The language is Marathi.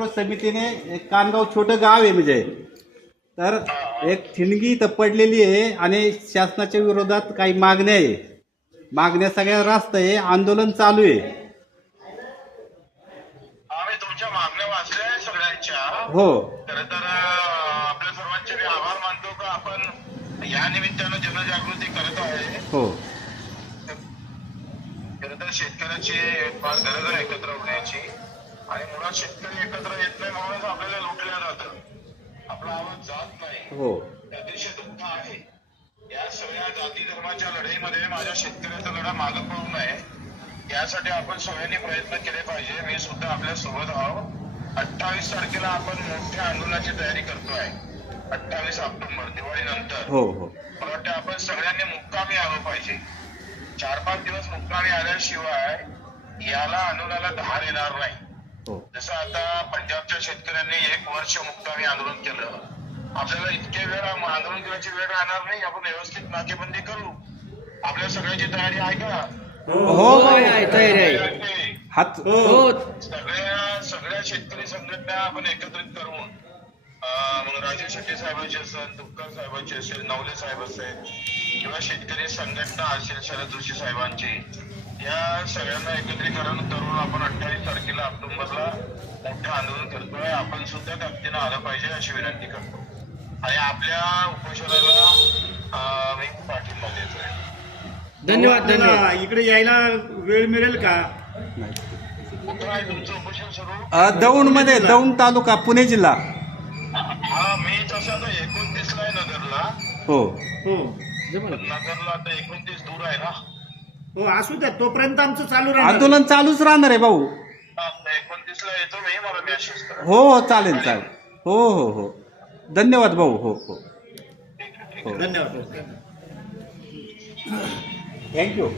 आक्रोश समितीने एक कानगाव छोटं गाव आहे म्हणजे, तर एक ठिणगी इथं पडलेली आहे आणि शासनाच्या विरोधात काही मागण्या आहे. मागण्या सगळ्या रास्त आहे, आंदोलन चालू आहे. आम्ही तुमच्या मागण्या वाचल्या आहे सगळ्यांच्या. हो खरं तर आपल्या सर्वांचे मी आभार मानतो का आपण या निमित्तानं जनजागृती करत आहे. हो खरं तर शेतकऱ्याची फार गरज आहे एकत्र होण्याची, आणि मुळात शेतकरी एकत्र येत नाही म्हणूनच आपल्याला लुटलं जातं, आपला आवाज जात नाही. हो अतिशय दुःख आहे. या सगळ्या जाती धर्माच्या लढाईमध्ये माझ्या शेतकऱ्याचा लढा मागं पडू नये यासाठी आपण सगळ्यांनी प्रयत्न केले पाहिजे. मी सुद्धा आपल्या सोबत आहो. 28 तारखेला आपण मोठ्या आंदोलनाची तयारी करतोय. 28 ऑक्टोबर दिवाळीनंतर हो हो मला वाटतं आपण सगळ्यांनी मुक्कामी आलो पाहिजे. 4-5 दिवस मुक्कामी आल्याशिवाय याला आंदोलनाला धार येणार नाही. हो जसं आता पंजाबच्या शेतकऱ्यांनी 1 वर्ष मुक्कामी आंदोलन केलं. आपल्याला इतके वेळ आंदोलन करायची वेळ राहणार नाही. आपण व्यवस्थित नाकेबंदी करू. आपल्या सगळ्याची तयारी आहे का? हो तयारी आहे. हात सगळ्या शेतकरी संघटना आपण एकत्रित करून मग राजीव शेट्टी साहेबांची असेल, तुपकर साहेबांची असेल, नवले साहेब असेल किंवा शेतकरी संघटना असेल शरद जोशी साहेबांची, या सगळ्यांना एकत्रीकरण करून आपण 28 तारखेला ऑक्टोबरला मोठं आंदोलन करतोय. आपण सुद्धा ताकदीनं आलं पाहिजे अशी विनंती करतो, आणि आपल्या उपोषणाला मी पाठिंबा देतोय. धन्यवाद धन्यवाद. इकडे यायला वेळ मिळेल का? कुठं आहे तुमचं उपोषण सुरू? दौंड मध्ये, दौंड तालुका, पुणे जिल्हा. हा, मी तसं आता 29 ला आहे नगरला. हो हो नगरला आता 29 दूर आहे ना. हो असू द्या, तोपर्यंत आमचं चालू राहणार. आंदोलन चालूच राहणार आहे भाऊ. 29 ला येतो मी, मला मेसेज करा. हो हो चालेल चालेल. हो हो हो धन्यवाद भाऊ. हो हो धन्यवाद. थँक्यू.